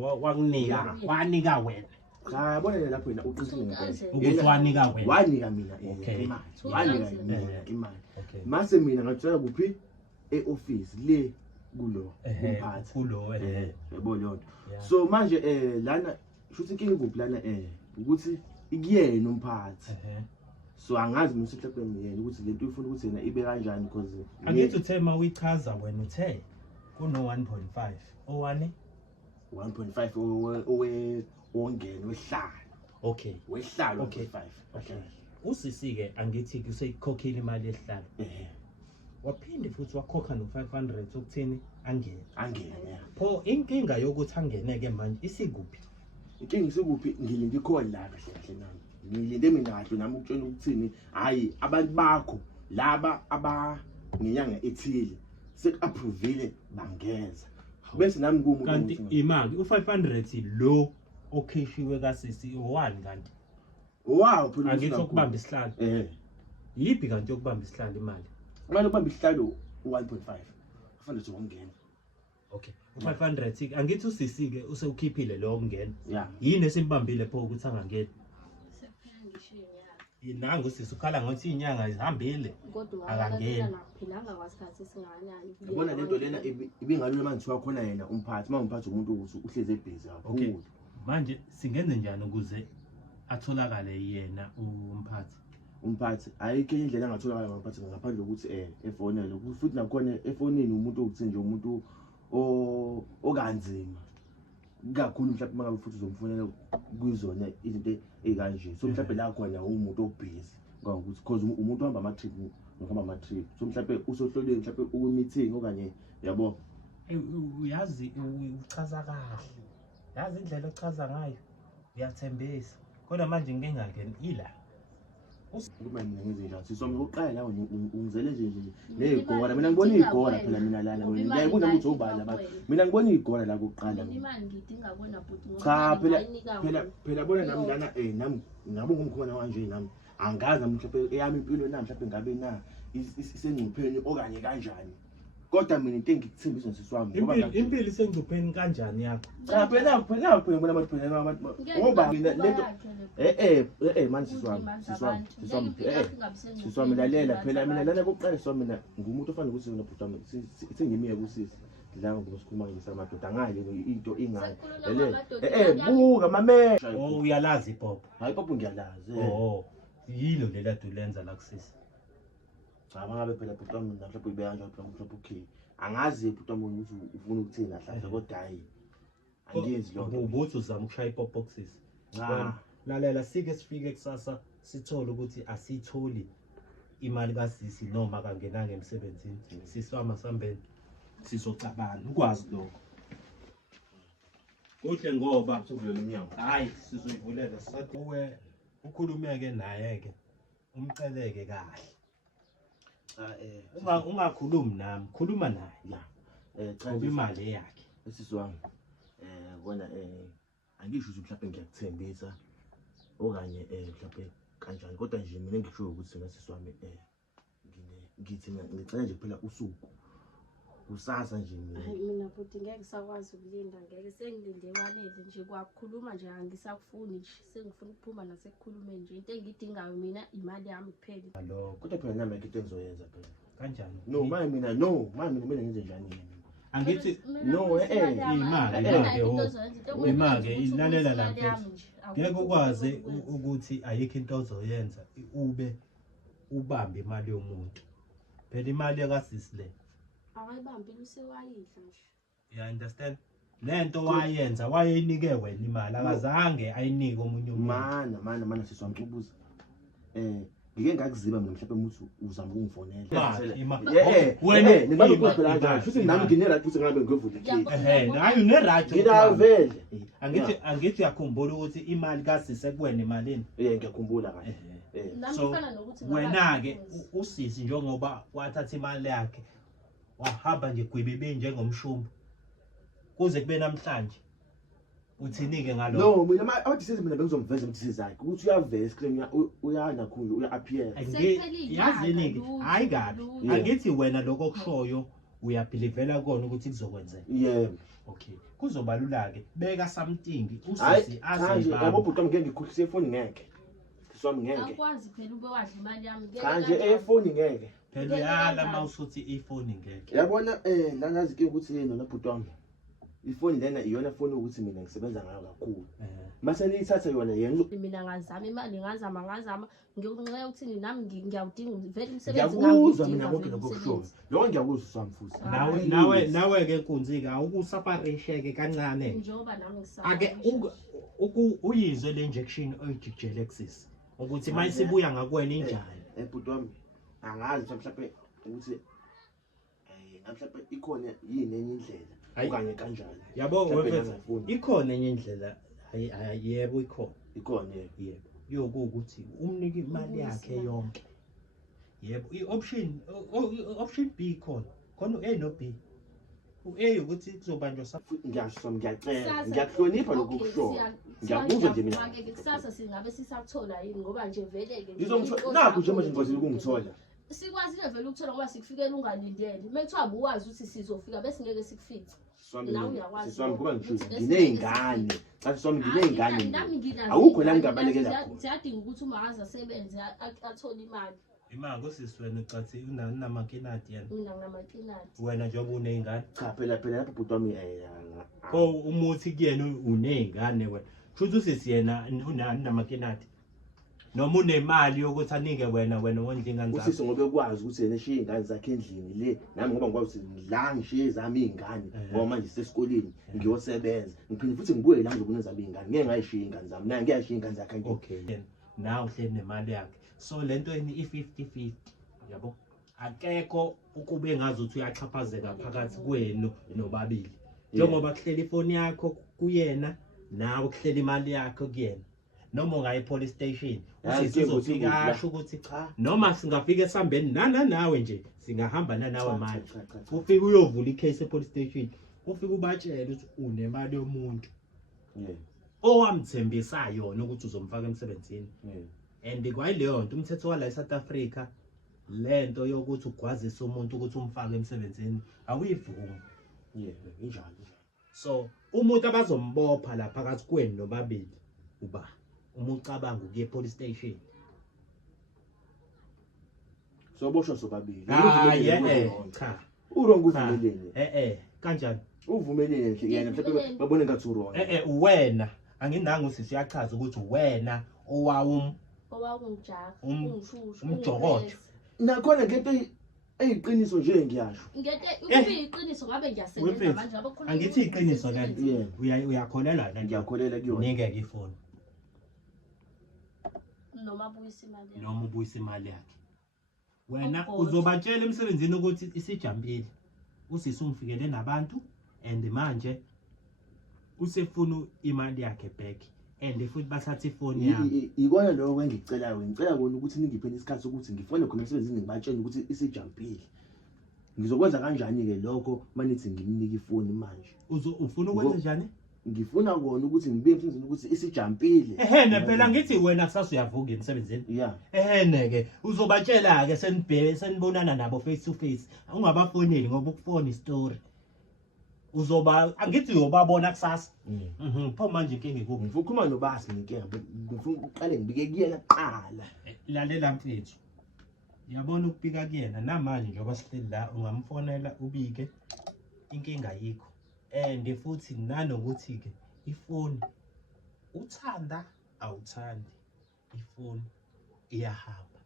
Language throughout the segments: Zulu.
wakunika wanika wena cha yabona lapho wena uqinisile ngempela ukuthi wanika wena wanika mina Okay. imali wanika mina imali okay mase mina ngathola kuphi e-office le kulo umphathi kulo yabo leyo nto Yeah. so manje lana shuthi inkinga kuphi lana ukuthi ikuyena umphathi so angazi mina mhlawumbe yena ukuthi lento ufuna ukuthi yena ibe kanjani because angithi uthe mawichaza wena uthe kuno 1.5 owani 1.5 ongena wehlalo okay wehlalo Okay. 1.5 okay usisi ke angithi useyikhokhile imali yehlalo waphinde futhi wakhokha no 500 ukuthini angene pho inkinga yokuthi angeneke manje isikuphi inkinga isikuphi ngilinde ikhona la kahle kahle nami ngilinde mina kahle nami ukutshela ukuthini hayi abantu bakho laba abangenyanga ethile sekuapprovile bangeza bese nami kumuntu kanti imali u500 lo okhishiwe kasisi o1 kanti wow phela angithi ukubamba isihlalo yipi kanti yokubamba isihlalo imali manje ubamba isihlalo 1.5 kufanele ukuthi ungena okay u500 angithi usisi ke usewukhiphile lo okungena yeah yini esimbambile pho ukuthi angangeni inanga usisi ukhala ngothi inyanga izihambile kodwa akangeni nakuphilanga kwasikhathi singakanani yabona lento lena ibingalula manje kuthiwa khona yena umphathi umphathi umuntu ukuthi uhleze ebhizi okay kakhulu manje singenze njani ukuze atholakale yena umphathi ayikho indlela angatholakala ngamphathi ngaphandle ukuthi efonele futhi nakhona efonini umuntu ukuthi nje umuntu okanzima kakhulu mhlawumbe mangabe futhi uzomfonela kuzona izinto ezikanje so mhlawumbe la khona umuntu obhizi ngokuthi because umuntu ohamba ama trip so mhlawumbe usohloleni mhlawumbe uku-meeting okanye yabo uyazi uchaza kahle yazi indlela ochaza ngayo uyathembisa kodwa manje ngeke ngangeni ila ukuba mina ngenze njani sisome uqala la ungizele nje nezigora mina ngibona izigora phela mina lana ngiyayibona ukuthi ubala abantu mina ngibona izigora la kuqala imali ngidinga kwena bhuti cha phela bona nami lana nami ngabe ngumkhona kanje nami angazi nami mhlawumbe eyami impilo nami mhlawumbe ngabe na isengcupheni okanye kanjani kodwa mina into engikuthembisa nosisiwami ngoba impilo isengcupheni kanjani yakho cha phela ngibona abantu phela ngoba mina lento manje siswami lalela phela mina lana kokuqala siswami mina ngumuntu ofanele ukuthi mina bhuti wami sengimiye kusisi la ngosikhuluma ngisamadoda angale into ingane buka mamesha uyalazi ipopo hayi ipopo ngiyalazi yilo lela dulenza la kusisi cha bangabe phela bhuti wami mhlawumbe ibe kanjalo phela mhlawumbe okay angazi bhuti wami ukuthi ufuna ukuthina hlanhla kodwa hayi angiyenzi lokho ubuthi uzama ukushaya ipopo kusisi lalela sike sifike kusasa sithole ukuthi asitholi imali kasisi noma kangenanga emsebenzini siswama sambeni sizocabana ukwazi lokho kuhle ngoba sokuvulela iminyango hayi sizoyivulela sathi uwe ukhulumeke naye ke umceleke kahle ungakhulumi nami khuluma naye la cha imali yakhe esizwami bona angisho ukuthi mhlawumbe ngiyakuthembisa okanye mhlawumbe kanjani kodwa nje mina ngisho ukuthi mina siswami ngithi ngicela nje phela usuku kusasa nje mina futhi ngeke sakwazi ukulinda ngeke sengilinde walele nje kwakhuluma nje angisakufuni nje sengifuna ukuphuma nasekukhulumeni nje into engidingayo mina imali yami kuphela lo kodwa phela nami into engizoyenza phela kanjani manje mina ngenze njani angithi imali ilalela lapha ngeke ukwazi ukuthi ayikho into ozoyenza ubambe imali yomuntu phela imali yakasisi le awayibambi lusewayidla nje you understand lento wayenza wayeyinike wena imali akazange ayinike omunye umuntu mana siswami ubuza ngike ngakuziba mina mhlawumbe umuthi uzama ukungifonela wena nibamba phela kanjani futhi nami ngine-right ukuthi ngabe ngiyovula ikheli nayo une-right nginavele angithi uyakhumbula ukuthi imali kasisi ekuwena emalini ngiyakhumbula kahle so wena-ke usisi njengoba wathatha imali yakhe wahamba nje gwibebe njengomshumba kuze kube namhlanje uthini-ke ngalokho no mina abadisezi mina bengizomveza umdisezi zakhe ukuthi uyaveza screen uyanakhulu uya-appear yazini-ke hayi kabi angithi wena lokho okushoyo uyabhilivela kona ukuthi kuzokwenzeka. Yebo. Okay, kuzobalula ke beka something Hayi, usisi kanje yabo azibamba. bhuti wami ngeke ngikhuhlise ifoni ngeke. Siswami ngeke. Akwazi phela ube wadla imali yami. Kanje efoni ngeke. Phela uyala mawusuthi ifoni ngeke. Yabona la ngazi ke ukuthi yena nobhuti wami. Ifoni lena iyona foni ukuthi mina ngisebenza ngayo kakhulu. Mase niyithatha yona yena. Mina ngazama imali ngazama ngikunxele ukuthi nami ngiyawudinga vele umsebenzi Ngiyakuzwa mina konke lokusho. Lokho ngiyakuzwa sami futhi. Nawe ke Nkunzika ukuseparation ke kancane. njengoba nami Ake uyizwe le injection oyijixelexis ukuthi mayisibuya ngakwena injani. Bhuti wami angazi mhlawumbe ukuthi mhlawumbe ikhona yini enye indlela okanye kanjani. Yabo wefethu ikhona enye indlela yebo ikhona yebo yokuthi umnike imali yakhe yonke. Yebo option B khona A no B. A ukuthi kuzobanjwa ngiyasho ngiyacela ngiyakuhlonipha lokho kusho. Ngiyakuzwa nje mina. Kusasa singabe sisakuthola yini ngoba nje vele ke ngizomthola nakho nje manje ngizozile ukungithola. Sikwazile vele ukuthola ngoba sikufikela ungalindele. Mekuthiwa buwazi ukuthi sizofika bese ngeke sikufice. Siswami kuba ngisho ngineyingane. Xa siswami ngineyingane. Awukho la ngingabalekela khona. Siyadinga ukuthi umahaza asebenze athole imali. imali kusiswena cathi unamakinati yana. Unamakinati. Wena njengoba uneyingane. Cha phela lapho bhuti wami Ko umuthi kuyena uneyingane wena. Futhi usisiyena unamakinati. Noma unemali yokuthi anike wena wondla ingane zakho. Usisi ngobe kwazi ukuthi yena eshiya ingane zakhe endlini le nami ngoba ngikwazi ukuthi ngidla ngishiye zami izingane ngoba manje sisesikoleni ngiyosebenza ngiphinde futhi ngibuye la ngizobona zami izingane ngeke ngayishiya ingane zami naye ngiyashiya ingane zakhe nje. Okay now uhleli nemali yakhe so lento yini i50-50 yabo akekho ukube ngazi ukuthi uyaxhaphazeka phakathi kwenu nobabili njengoba kuhlela ifoni yakho kuyena nawe kuhlela imali yakho kuyena. Noma ungayi police station usizofika asho ukuthi cha noma singafika esambeni nawe nje singahamba nawe manje ufike uyovula icase epolice station ufike ubatshela ukuthi unemali yomuntu owamthembisa yona ukuthi uzomfaka emsebenzini and kwayileyo nto umthetho wala eSouth Africa lento yokuthi ugwazisa umuntu ukuthi umfake emsebenzini awuyivumi injalo. So umuntu abazombopha lapha phakathi kwenu nobabili uba umucabanga ukuye police station soboshwa sobabili cha urongo uvumelene kanjani uvumelene nje yena mhlawumbe babone ngathi urongo wena angindanga usisi uyachaza ukuthi wena owawumjaha umjokojo nakhona ngento eyiqiniso nje ngiyasho ngeke iqiniso ngabe ngiyasebenza manje abakhona angithi iqiniso kanti uyakholela la ngiyakholela kuyona ningeke ifoni noma ubuyisa imali yakhe wena uzobatshela emsebenzini ukuthi isijampile usisi ungifikele nabantu and manje usefuna imali yakhe back and futhi bathatha ifoni yami ikona lokho engicelayo ngicela kona ukuthi ningipheni isikhathi sokuthi ngifone khona emsebenzini ngibatshele ukuthi isijampile ngizokwenza kanjani ke lokho manithi ngimnike ifoni manje ufuna ukwenza njani ngifuna kona ukuthi ngibe emsebenzini ukuthi isijampile phela ngithi wena kusasa uyavuka emsebenzini ke uzobatshela ke senibonana nabo face to face ungabafoneli ngoba ukufona istory angithi uyobabona kusasa pho manje inkinga ikuphi ngifuna ukukhuluma nobasi ngeke ngifuna uqale ngibike kuyena kuqala lalela mfethu yabona ukubika kuyena namanje njengoba sihleli la ungamfonela ubike inkinga yikho and futhi nanokuthi ke ifoni uthanda awuthandi ifoni iyahamba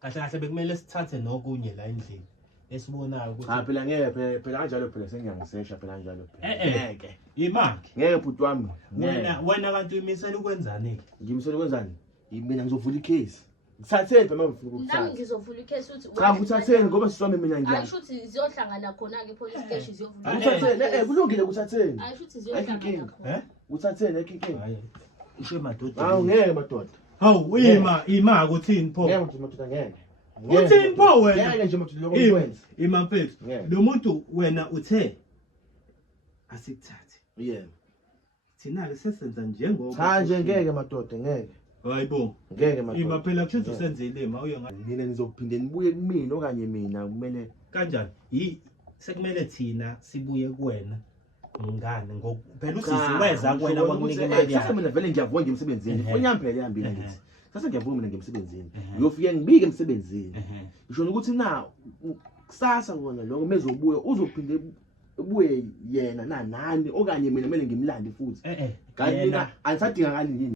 kahle bekumele sithathe nokunye la endlini esibonayo ukuthi phela ngeke phela kanjalo phela sengiyangisesha phela kanjalo phela ngeke imaki ngeke bhuti wami wena kanti uyimisela ukwenzani ngimisela ukwenzani mina ngizovula icase ngithatheni phela mangifuna ukuthatha nami ngizovula icase uthi cha ngithatheni ngoba siswami mina ngiyasho ayisho ukuthi ziyohlangana khona ke police station ziyovula ngithatheni kulungile kuthatheni ayisho ukuthi ziyohlangana khona kuthatheni inkinga hayi ushe madoda hawu ngeke madoda hawu ima ukuthini pho ngeke nje madoda ngeke uthini pho wena ngeke nje madoda lokho ngikwenza ima mfethu lo muntu wena uthe asikuthathe yebo thina ke sesenza njengoba cha nje ngeke madoda ngeke Hayibo. Ngeke madoda. Ima phela kusho usenzele ima uye Mina nizophinde nibuye kumina okanye mina kumele kanjani? Sekumele thina sibuye kuwena. Ngane ngoba phela usisi weza kuwena kwakunika imali sasa yakhe. mina vele ngiyavuka ngemsebenzini Ehhe. mfonyami phela ihambile Ehhe. ngithi sasa ngiyavuka mina ngemsebenzini Ehhe. uyofike ngibike emsebenzini Ehhe. ngisho ukuthi na kusasa ngona lokho mezobuya uzophinde ubuye yena nani okanye mina kumele ngimlande futhi kanti mina Yena anisadingakali yini